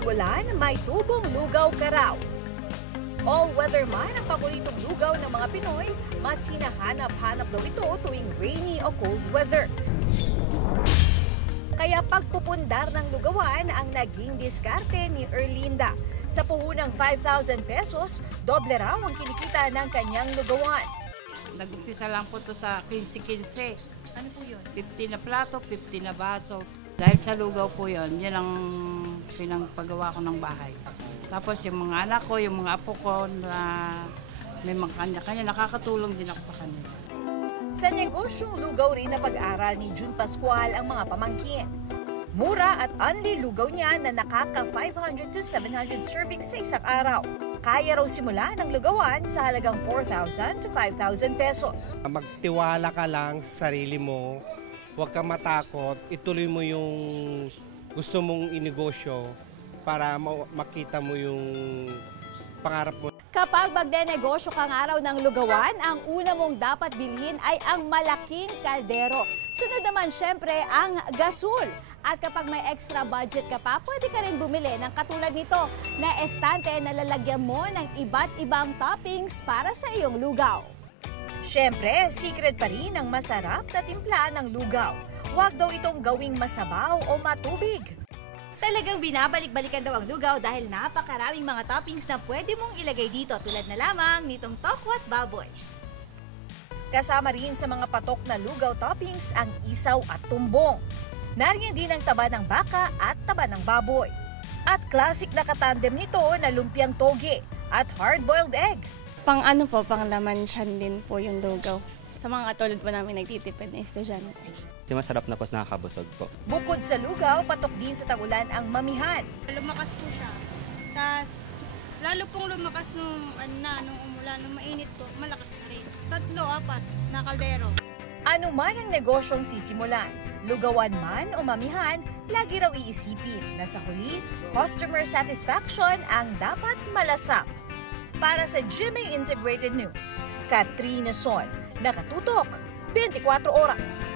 Tagulan, may tubong lugaw ka raw. All-weather man ang paboritong lugaw ng mga Pinoy, mas hinahanap-hanap daw ito tuwing rainy o cold weather. Kaya pagpupundar ng lugawan ang naging diskarte ni Erlinda. Sa puhunang 5,000 pesos, doble raw ang kinikita ng kanyang lugawan. Nag-umpisa lang po ito sa 15-15. Ano po yun? 50 na plato, 50 na baso. Dahil sa lugaw po yun, yan ang pinagpagawa ko ng bahay. Tapos yung mga anak ko, yung mga apo ko na may mga kanya-kanya, nakakatulong din ako sa kanila. Sa negosyong lugaw rin na pag-aral ni June Pascual ang mga pamangkin. Mura at unli lugaw niya na nakaka 500 to 700 servings sa isang araw. Kaya raw simula ng lugawan sa halagang 4,000 to 5,000 pesos. Magtiwala ka lang sa sarili mo, huwag kang matakot, ituloy mo yung gusto mong inegosyo para makita mo yung pangarap mo. Kapag magdenegosyo kang araw ng lugawan, ang una mong dapat bilhin ay ang malaking kaldero. Sunod naman syempre ang gasol. At kapag may extra budget ka pa, pwede ka rin bumili ng katulad nito na estante na lalagyan mo ng iba't ibang toppings para sa iyong lugaw. Syempre, secret pa rin ang masarap na timpla ng lugaw. Huwag daw itong gawing masabaw o matubig. Talagang binabalik-balikan daw ang lugaw dahil napakaraming mga toppings na pwede mong ilagay dito tulad na lamang nitong tokwat baboy. Kasama rin sa mga patok na lugaw toppings ang isaw at tumbong. Nariyan din ang taba ng baka at taba ng baboy. At classic na katandem nito na lumpiang toge at hard-boiled egg. Pang laman siyan din po yung lugaw. Sa mga katulad po namin nagtitipid na estudyante. Kasi masarap na po, nakakabusog po. Bukod sa lugaw, patok din sa Tagulan ang mamihan. Lumakas po siya. Tapos, lalo pong lumakas nung umulan, nung mainit po, malakas na rin. 3, 4 na kaldero. Ano man ang negosyong sisimulan, lugawan man o mamihan, lagi raw iisipin na sa huli, customer satisfaction ang dapat malasap. Para sa GMA Integrated News, Katrina Son, nakatutok 24 oras.